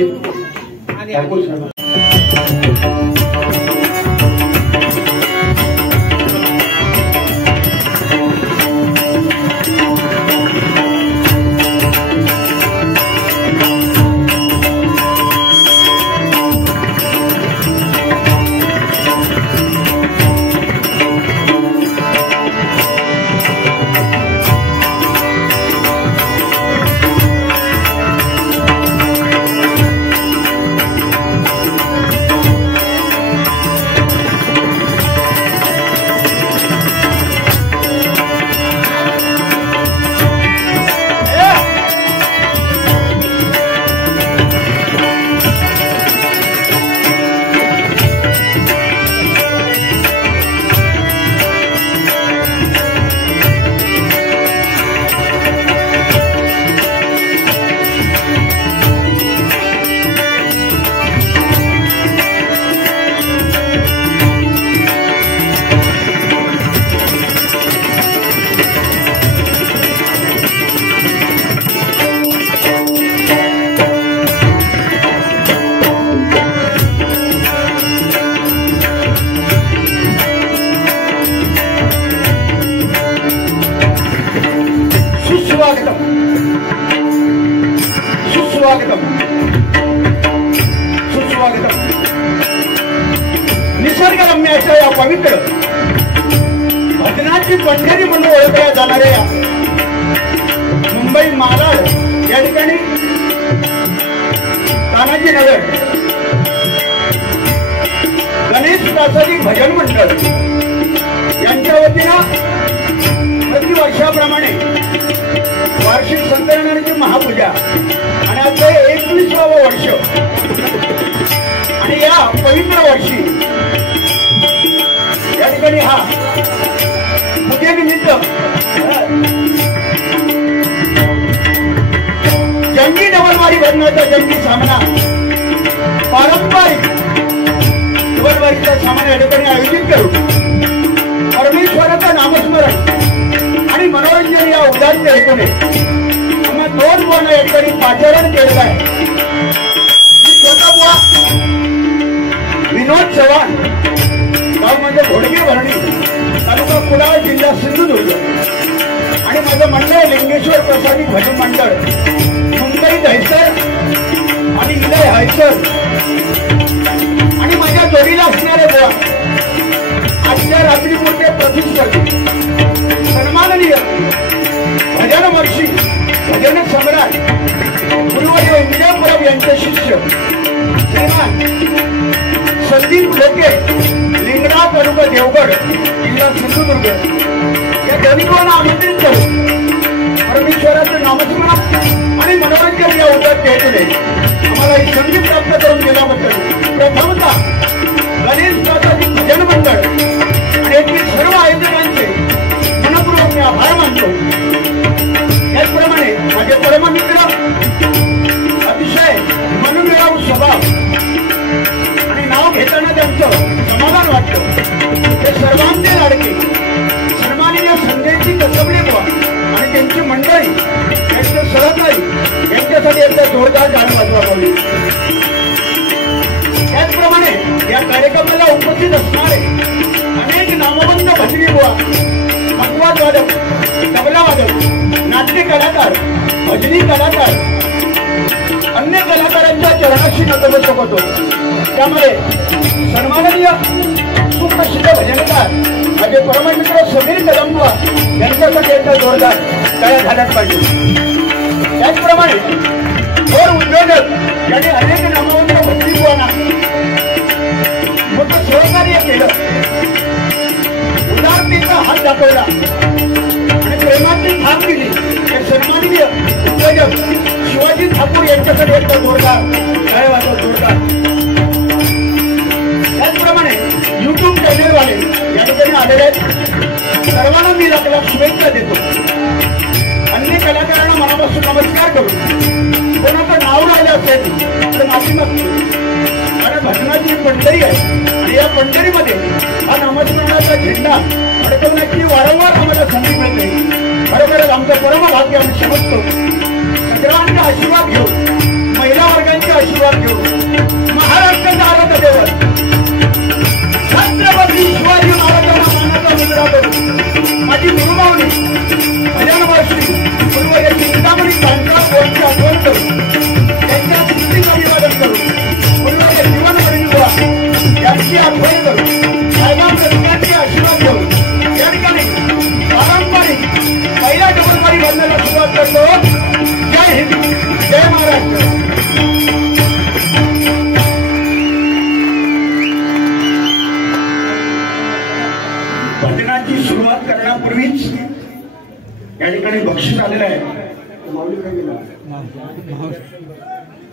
जोडी अकुल शर्मा. सुस्वागतम. निसर्गरम्याच्या या पवित्र भजनाची पंढरी म्हणून ओळखल्या जाणाऱ्या मुंबई मालाड या ठिकाणी तानाजी नगर गणेश प्रासादिक भजन मंडळ यांच्या वतीनं प्रतिवर्षाप्रमाणे वार्षिक संतगणांची महापूजा आणि आज 21वे वर्ष आणि या पवित्र वर्षी या ठिकाणी हा पूजेनिमित्त जंगी डबलवारी भजनाचा जंगी सामना पारंपरिक डबलवारीचा सामना या ठिकाणी आयोजित करून परमेश्वराचं नामस्मरण आणि मनोरंजन या उदात्त हेतूने आम्हा 2 बोलणं या ठिकाणी पाचारण केलेलं आहे. स्वतः बुवा विनोद चव्हाण, गाव म्हणजे घोडगी भरणी, तालुका कुडाळ, जिल्हा सिंधुदुर्ग आणि माझं मंडळ लिंगेश्वर प्रसादिक भजन मंडळ मुंबई दहिसर आणि इलय हैसर आणि माझ्या जोडीला असणारे बुवा आजच्या रात्रीपुरते प्रतिस्पर्धी सन्माननीय भजन वर्षी भजन सम्राट गुरुवर्य विजयपुरम यांचे शिष्य श्रीमान संदीप लोके, लिंगराज तालुका देवगड, जिल्हा सिंधुदुर्ग या दोन्हींना आमंत्रित करून परमेश्वराचं नामस्मरण आणि मनोरंजन या उद्यात हेतूने आम्हाला ही संधी प्राप्त करून दिल्याबद्दल प्रथमतः गणेश प्रासादिक भजन मंडळ आणि येथील सर्व आयोजकांचे मनपूर्वक मी आभार मानतो. त्याचप्रमाणे माझे परममित्र अतिशय मनमिळावू स्वभाव आणि नाव घेताना त्यांचं समाधान वाटतं ते सर्वांचे लाडके सन्माननीय संजयजी कसबले बुवा आणि त्यांची मंडळी त्यांचे सहकारी यांच्यासाठी एकदा जोरदार गाणं वाजवा पाहिजे. त्याचप्रमाणे या कार्यक्रमाला उपस्थित असणारे अनेक नामवंत भजनी बुवा, मकवाद वादक, तबला वादक, नाट्य कलाकार, भजनी कलाकार, अन्य कलाकारांच्या चरणाशी नतमस्तक होतो. त्यामुळे सन्माननीय सुप्रसिद्ध भजनकार माझे परममित्र समीर कदम बुवा यांच्यासाठी एकदा जोरदार तयार झाल्याच पाहिजे. त्याचप्रमाणे थोर उद्योजक यांनी अनेक नामवंत भजनी बुवांना मोठं सहकार्य केलं, उदारतेचा हात दाखवला आणि प्रेमाची थाप दिली. हे सन्माननीय उद्योजक शिवाजी ठाकूर यांच्याकडे एकदा जोरदार काय वाजव जोरदार. त्याचप्रमाणे युट्यूब चॅनेलवाले या ठिकाणी आलेले आहेत. सर्वांना मी लाख शुभेच्छा देतो. अन्य कलाकारांना मनापासून नमस्कार करून कोणाचं नाव राहिलं असेल तर माफी मागतो. कारण भजनाची पंढरी आहे आणि या पंढरीमध्ये हा नामस्मरणाचा झेंडा अडकवण्याची वारंवार आम्हाला संधी मिळते. खरोखरच आमचं परम भाग्य आम्ही समजतो. सगळ्यांचा आशीर्वाद घेऊन महिला वर्गांच्या आशीर्वाद घेऊ. महाराष्ट्राचा आराध्य दैवत छत्रपती शिवाजी महाराजांना मानाचा मुजरा करू. माझी गुरुमावली भजन वर्षी पूर्व चिंतामणी कांतराव गोंची आठवण करू. त्यांच्या स्मृतीचं अभिवादन करू. पूर्व जीवन परिणिवा यांची आठवण करू. साहेबांचे आशीर्वाद घेऊ. या ठिकाणी पारंपरिक पहिल्या डबलबारी घालण्याला सुरुवात करतो. जय हिंद, जय महाराष्ट्र. भजनाची सुरुवात करण्यापूर्वीच या ठिकाणी बक्षीस आलेलं आहे.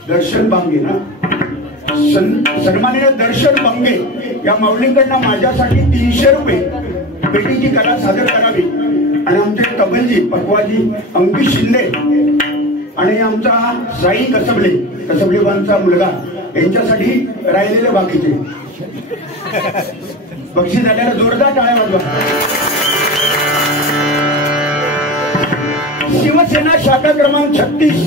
दर्शन बांगे ना, सन्माननीय दर्शन बांगे या माऊलींकडनं माझ्यासाठी 300 रुपये पेटीची कला सादर करावी. आणि आमचे तबलजी पकवाजी अंकित शिंदे आणि आमचा साई कसबलेबांचा मुलगा यांच्यासाठी राहिलेले बाकीचे बक्षीस झाल्याला जोरदार टाळ्या वाजवा. शिवसेना शाखा क्रमांक 36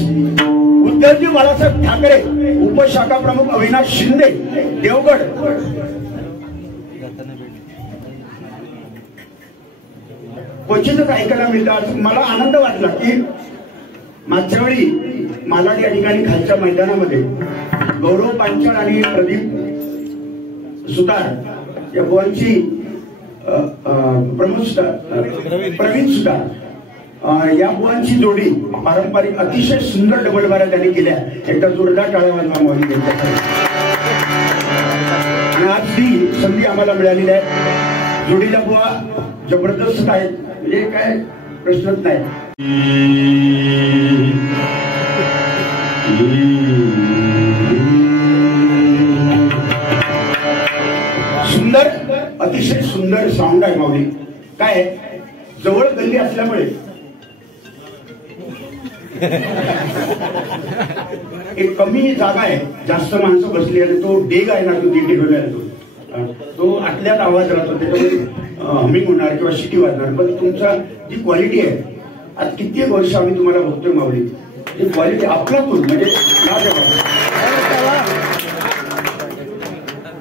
उद्धवजी बाळासाहेब ठाकरे, उपशाखा प्रमुख अविनाश शिंदे, देवगड. क्वचितच ऐकायला मिळतात. मला आनंद वाटला की मागच्या वेळी मालाड या ठिकाणी खालच्या मैदानामध्ये गौरव पांचाळ आणि प्रदीप सुतार या बुवांची प्रवीण सुतार या बुवांची जोडी पारंपरिक अतिशय सुंदर डबल बारा त्यांनी केल्या. एकदा जोरदार टाळ्या वाजवा माऊली त्यांच्याकडे. आणि आज ती संधी आम्हाला मिळालेली आहे. जोडीला बुवा जबरदस्त आहेत, म्हणजे काय प्रश्नच नाही. सुंदर, अतिशय सुंदर साऊंड आहे माऊली. काय जवळ गल्ली असल्यामुळे एक कमी जागा आहे, जास्त माणसं बसली आणि तो डेग आहे ना, तो दिंडी तो आतल्यात आवाज राहतो. त्याच्यामुळे हमिंग होणार किंवा शिटी वाजणार. पण तुमचा जी क्वालिटी आहे, आज कित्येक वर्ष आम्ही तुम्हाला बघतोय माऊली, ही क्वालिटी आपलातून म्हणजे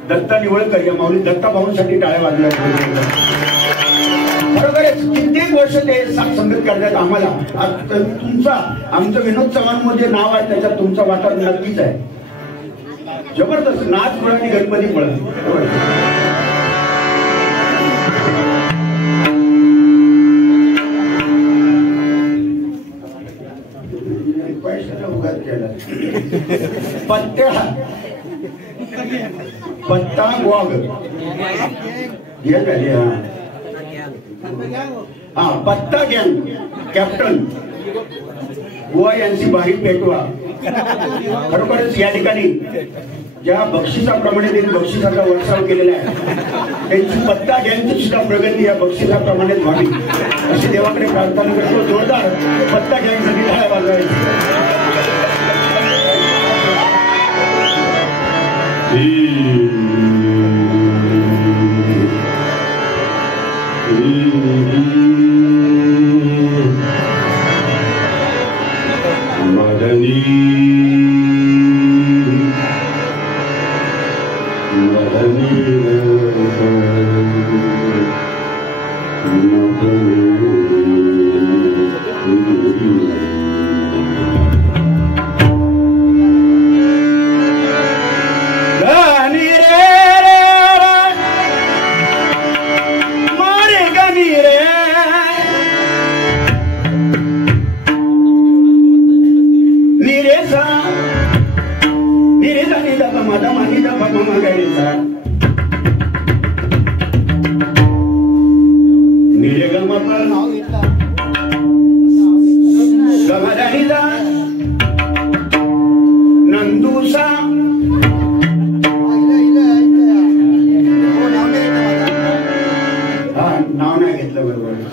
दत्ता निवळकर या माऊली दत्ता भाऊंसाठी टाळ्या वाजल्या. खरोखरच कित्येक वर्ष ते साथ संगत करतात आम्हाला. तुमचा आमचं विनोद चव्हाण मध्ये नाव आहे, त्याच्यात तुमचा वाटा नक्कीच आहे. जबरदस्त नाच मुळ आणि गणपती मुळ. पत्ता ग्वाग पत्ता गँग कॅप्टन गोवा यांची बारी पेटवा. खरोखरच या ठिकाणी ज्या बक्षिसाप्रमाणे त्यांनी बक्षिसाचा वर्षाव केलेला आहे, त्यांची पत्ता गँगची सुद्धा प्रगती या बक्षिसाप्रमाणेच व्हावी अशी देवाकडे प्रार्थना करतो. जोरदार पत्ता गँगसाठी टाळ्या वाजवायची.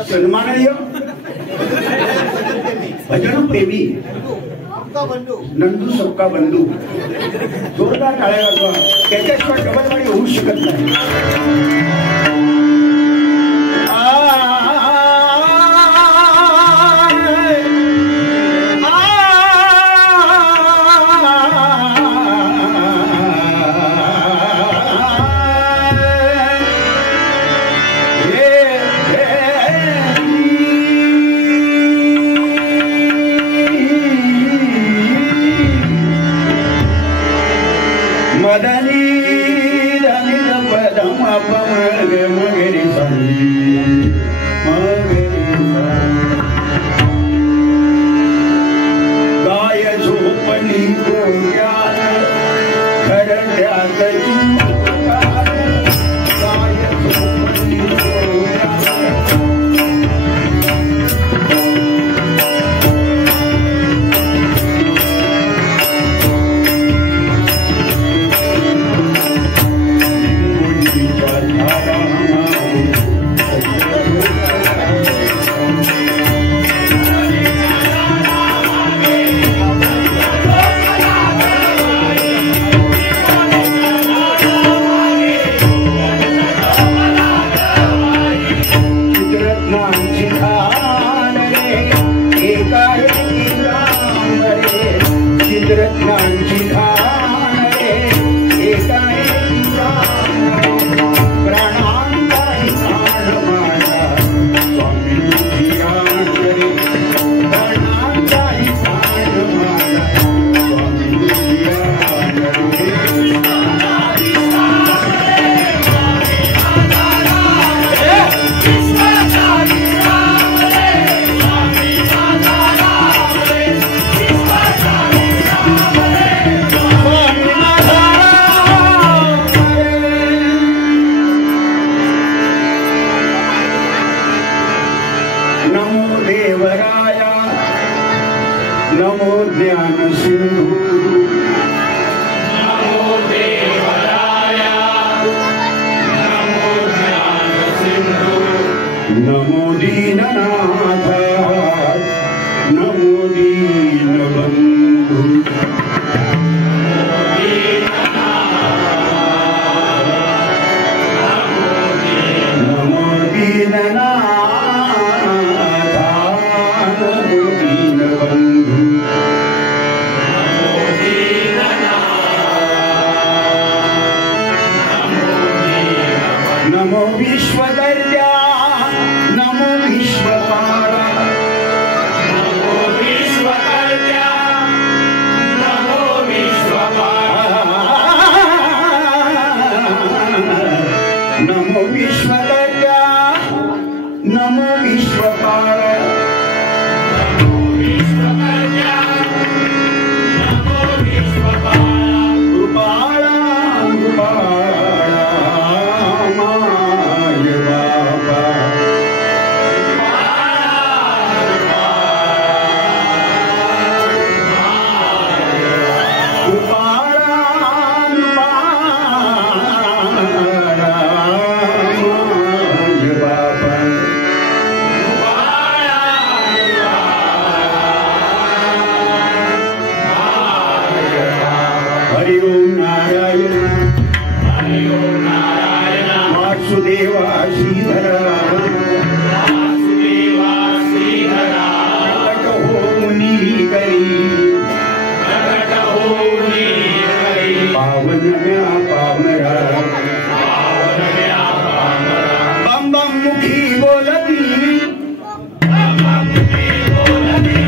सन्माननीय भजन प्रेमी नंदू सक्का बंधू, जोरदार टाळ्या वाजवा. त्याच्याशिवाय डबलबारी होऊ शकत नाही. रत्नांची खाण रे एका प्राणांताही प्राण माझा स्वामी तुझी आण रे प्राणांताही प्राण माझा स्वामी तुझी आण रे नमो ज्ञान सिंधु नमो देवराया नमो ज्ञान सिंधु नमो दीननाथ नमो दीनबंधु नमो दीननाथ नमो विश्वदर्या नमो विश्वपारा नमो विश्वकर्त्या नमो विश्वपारा नमो विश्वदर्या नमो विश्वपारा नमो विश्वकर्त्या नमो विश्वपारा कृपाळा कृपाळा माय बाबा कृपाळा माय बाबा हरि ओम नारायण हरि ओम नारायण वासुदेवा श्रीधरा वासुदेवा श्रीधरा प्रकट हो मुनी करी प्रकट होऊनी हरी पावनम्या पावनरा पावनम्या पावनरा बम बम मुखी बोलती मुखी बोलती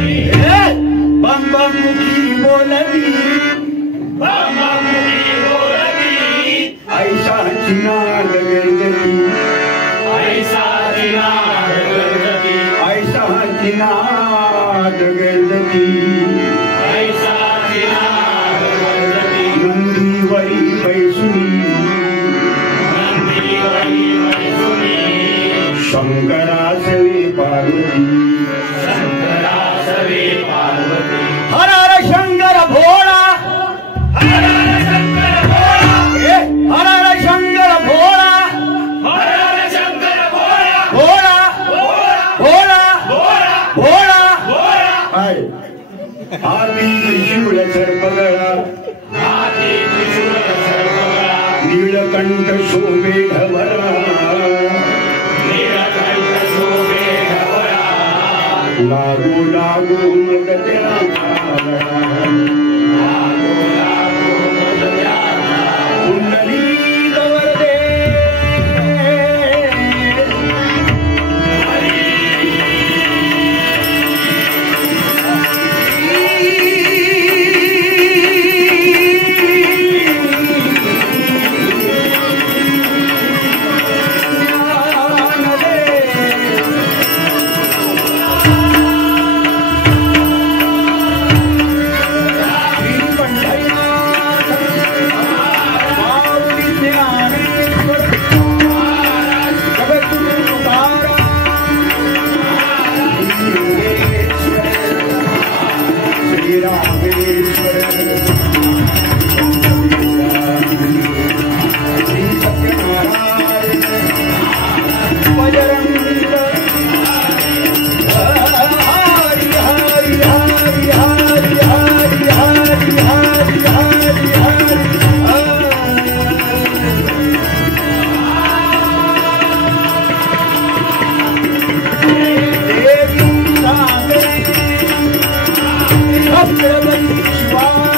बम बम मुखी बोलती मुखी बोलती ऐसा चिनाद गर्दती ऐसा दिनार गर्दती ऐसा चिनाद गर्दती ऐसा दिनार गर्दती नंदीवरी बैसुनी नंदीवरी वैसुनी शंकरासवे पार्वती शंकरा सवे पार्वती हर हर शंकर भोळा हर हर शंकर भोळा हर हर शंकर भोळा हर हर शंकर भोळा भोळा भोळा भोळा भोळा भोळा भोळा हाय आदी त्रिशूल सर्पगळा हाती त्रिशूल सर्वगळा नीलकंठ शोभे ढवळा नीलकंठ शोभे ढवळा लागो लागो मग त्याला लागो लागो मदत्याला कुंडली गवरदे छत्रपती शिवाजी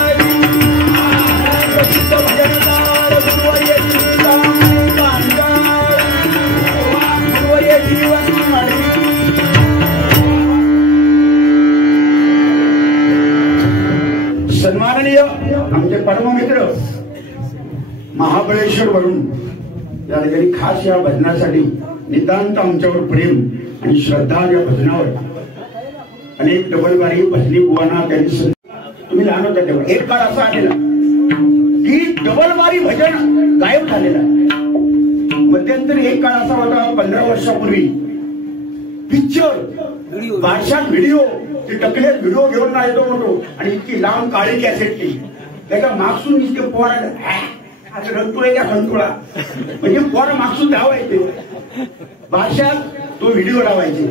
सन्माननीय आमचे परममित्र महाबळेश्वर वरून या ठिकाणी खास या भजनासाठी नितांत आमच्यावर प्रेम आणि श्रद्धा या भजनावर अनेक डबलवारी भजनी बुवांना त्यांनी तुम्ही लहान होता तेव्हा एक काळ असा आलेला की डबलवारी भजन गायब झालेला. मध्यंतरी एक काळ असा होता 15 वर्षापूर्वी पिक्चर भाषात व्हिडिओ ते टकले व्हिडिओ घेऊन ना येतो म्हणतो आणि इतकी लांब काळी कॅसेट ती त्याच्या मागसून इतके पोर असं रंगतोय का खंतोळा म्हणजे पोर मागसून धावायचे भाषात तो व्हिडिओ लावायचे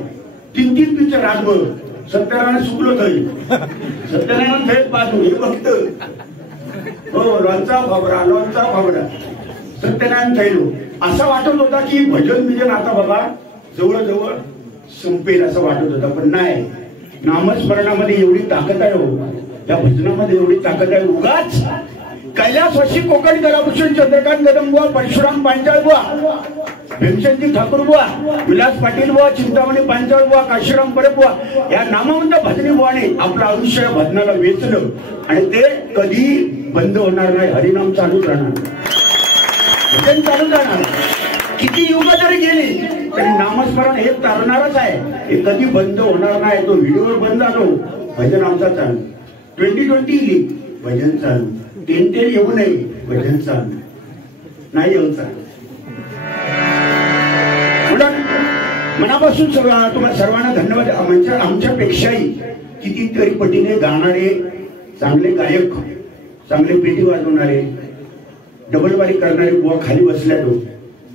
3-3 पिक्चर रातभर सत्यनारायण सुकलो थई सत्यनारायण थेट बाजू हे फक्त हो लोणचा फाबरा सत्यनारायण थैलो असा वाटत होता की भजन बिजन आता बाबा जवळजवळ संपेल असं वाटत होतं पण नाही. नामस्मरणामध्ये एवढी ताकद आहे हो या भजनामध्ये एवढी ताकद आहे. उगाच कैलासवासी कोकण कलाभूषण चंद्रकांत कदम बुवा परशुराम पांचाळ बुवा भीमसेनजी ठाकूर बुवा विलास पाटील बुवा चिंतामणी पांचाळ बुवा काशीराम परब बुवा या नामवंत भजनी बुवाने आपलं आयुष्य भजनाला वेचलं आणि ते कधी बंद होणार नाही. हरिनाम चालूच राहणार भजन चालूच राहणार. किती युग जरी गेली तरी नामस्मरण हे तारणारच आहे. हे कधी बंद होणार नाही. तो व्हिडिओ बंद झालो भजन आमचा चालू 2020 इली भजन चालू 10 येऊ नये भजन चालू नाही येऊ चालू. मनापासून तुम्हाला सर्वांना धन्यवाद. म्हणजे आमच्यापेक्षाही कितीतरी पटीने गाणारे चांगले गायक चांगले पेटी वाजवणारे डबलवारी करणारे बुवा खाली बसल्या तो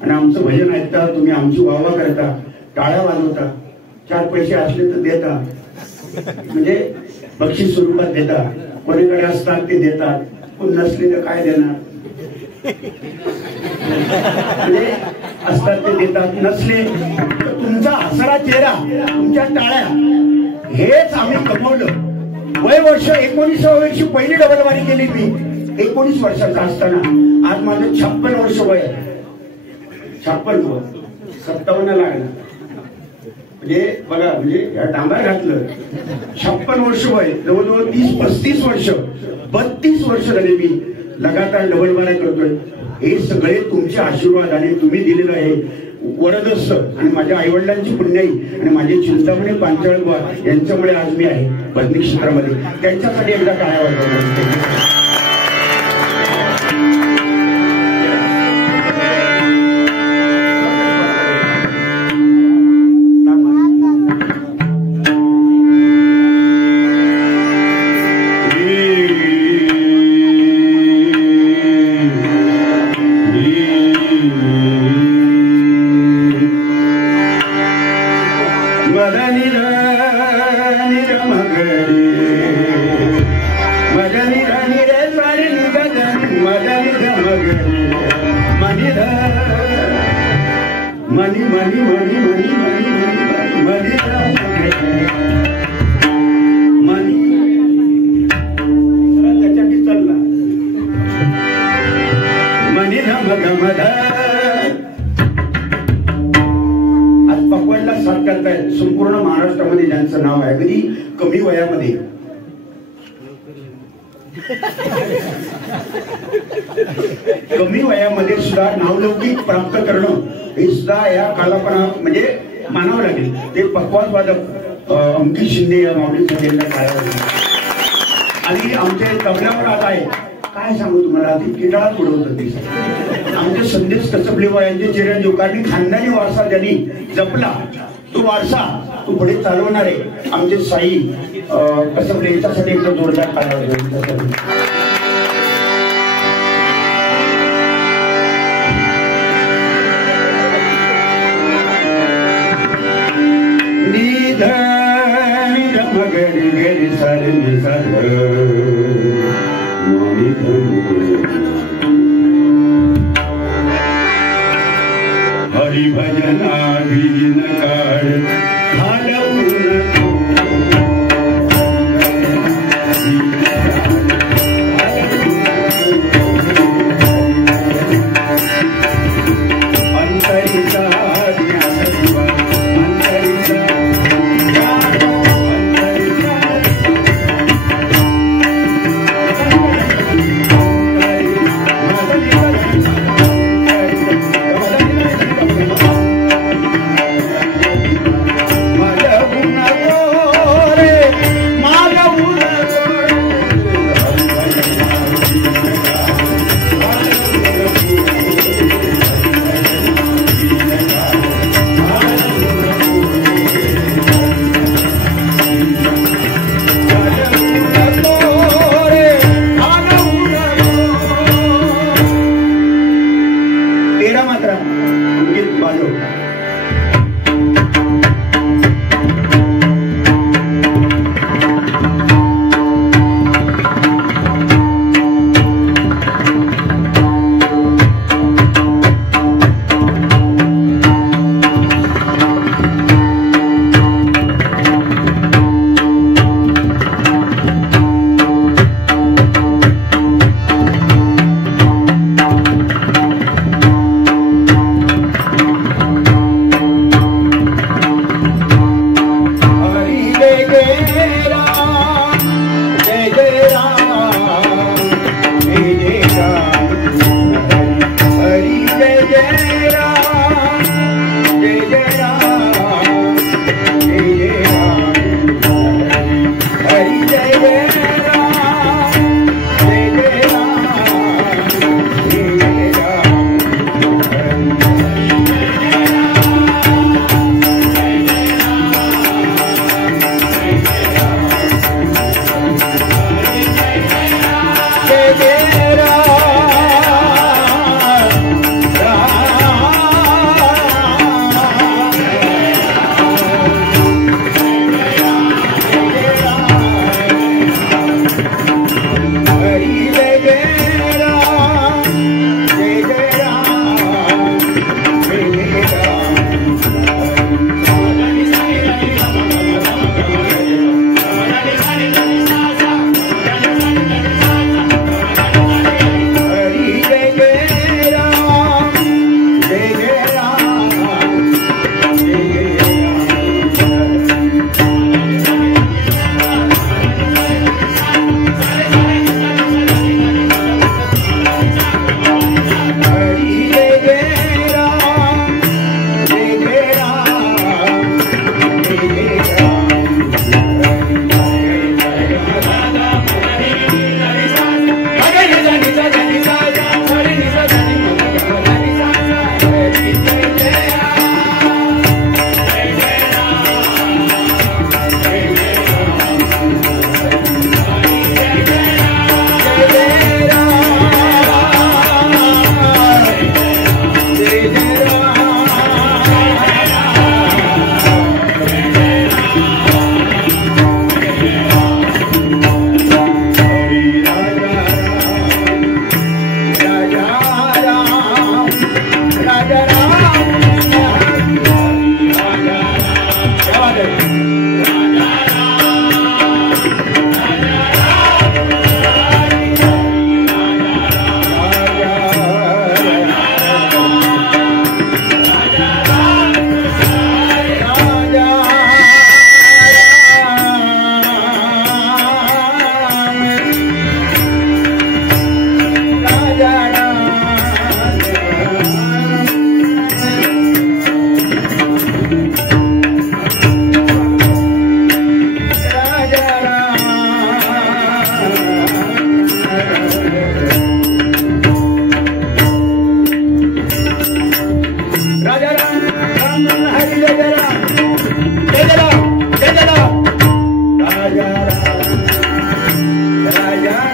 आणि आमचं भजन ऐकता तुम्ही आमची वाहवा करता टाळ्या वाजवता 4 पैसे असले तर देता म्हणजे बक्षीस स्वरूपात देता कोणीकडे असतात ते देतात कोण नसले तर काय देणार म्हणजे असतात ते देतात नसले तर तुमचा हसरा चेहरा तुमच्या टाळ्या हेच आम्ही कमवलं. वय वर्ष 19व्या वर्षी पहिली डबलवारी केली मी 19 वर्षाचा असताना. आज माझं 56 वर्ष वय आहे. 56 57 लागलं म्हणजे बघा म्हणजे या डांबा घातलं 56 वर्ष वय जवळजवळ 30-35 वर्ष 32 वर्ष झाले मी लगातार डबलवाऱ्या करतोय. हे सगळे तुमचे आशीर्वाद आणि तुम्ही दिलेलं आहे वरदस्त आणि माझ्या आईवडिलांची पुण्याई आणि माझे चिंतामणी पांचाळ बुवा यांच्यामुळे आज मी आहे भजनी क्षेत्रामध्ये. त्यांच्यासाठी एकदा टाळ्या वाजवतो. आज पकवाडला साथ करतायत संपूर्ण महाराष्ट्रामध्ये ज्यांचं नाव आहे अगदी कमी वयामध्ये कमी वयामध्ये सुद्धा नावलौकिक प्राप्त करणं हे सुद्धा या कालापणा म्हणजे मानावं लागेल. ते पकवाज वादक अंकित शिंदे या माऊली सगळ्यांना काळावं आणि आमच्या तबल्यावर आज आहे काय सांगू तुम्हाला ती किटाळात उडवत होती. आमचे संदेश कसबलेवा यांचे चिरंजीव कारण खानदानी वारसा ज्यांनी जपला तो वारसा तो पुढे चालवणारे आमचे साई कसबले याच्यासाठी एकदा जोरदार काढावं. गरी गरी सारे हरि भजना बीन काळ घालवून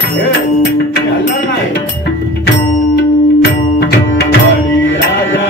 हल्ला नाही आणि राजा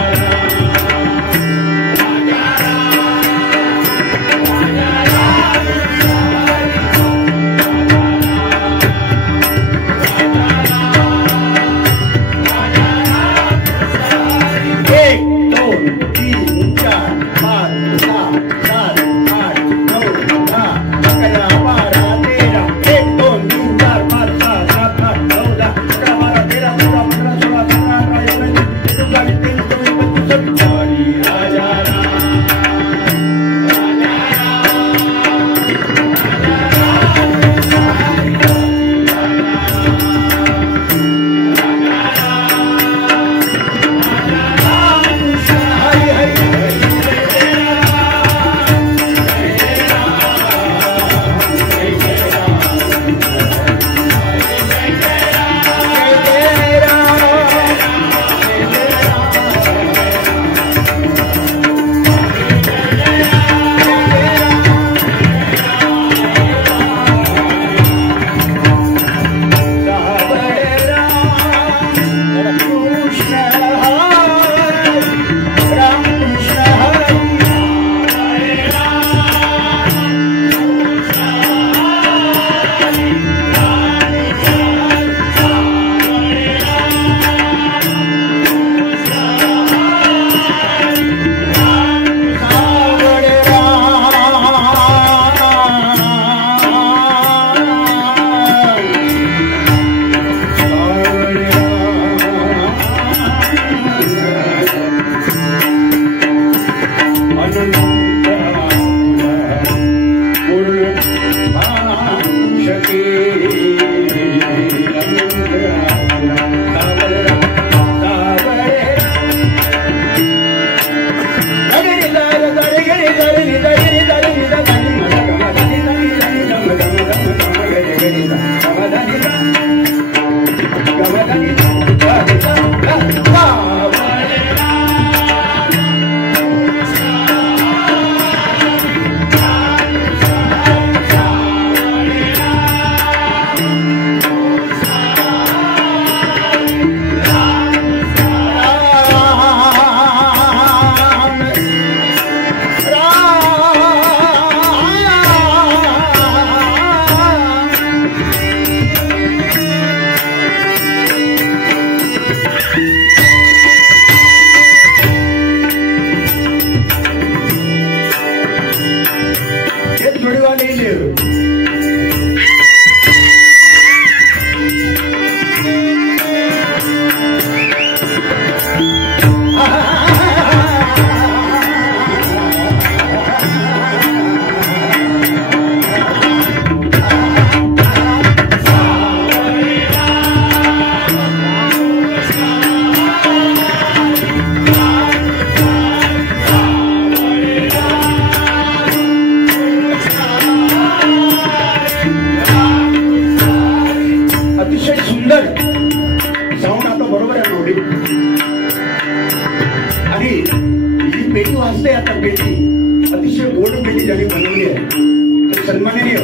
सन्माननीय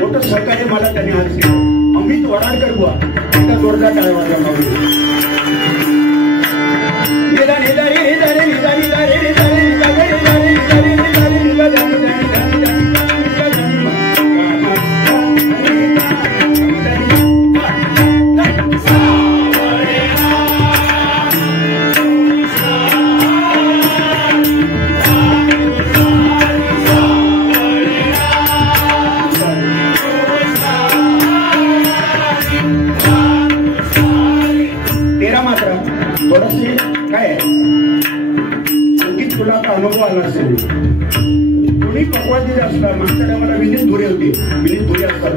मोठं सहकार्य मला त्यांनी आज केलं. अमित वडाळकर बुवा एकदा जोरदार टाळ्या वाजवा. थोडसे काय आणखी तुला आता अनुभव आला असेल. कोणी पकवान दिले असतात मागच्या मला विनीत धुरे होते, विनीत धुरे असतात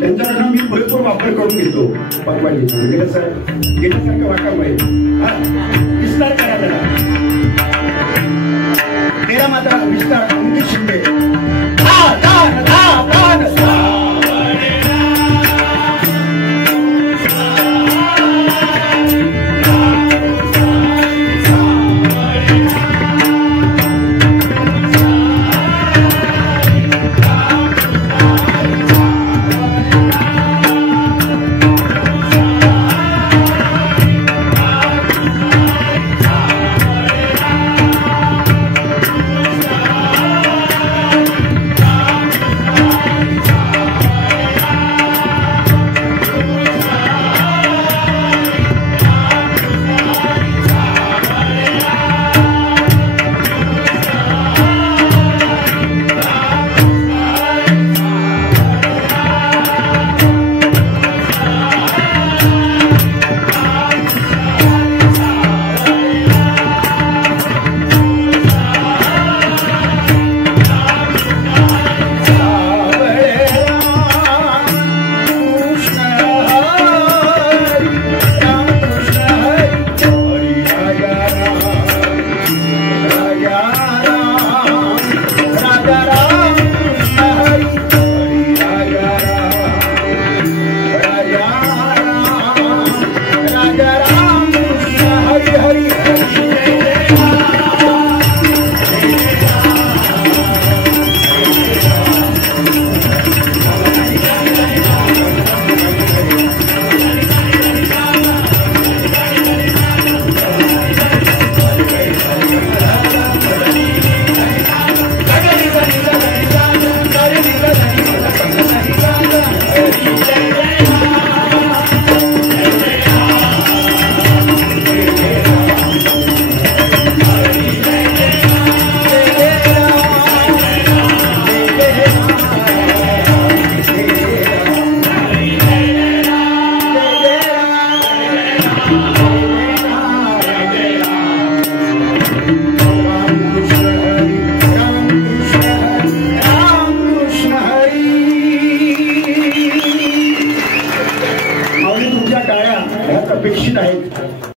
त्यांच्याकडनं मी पुरेपूर वापर करून घेतो पकवानीचा. म्हणजे कसं गेल्यासारखं वाटावं पाहिजे, विस्तार करा त्याला. तेरा मात्र विस्तार अंकित शिंदे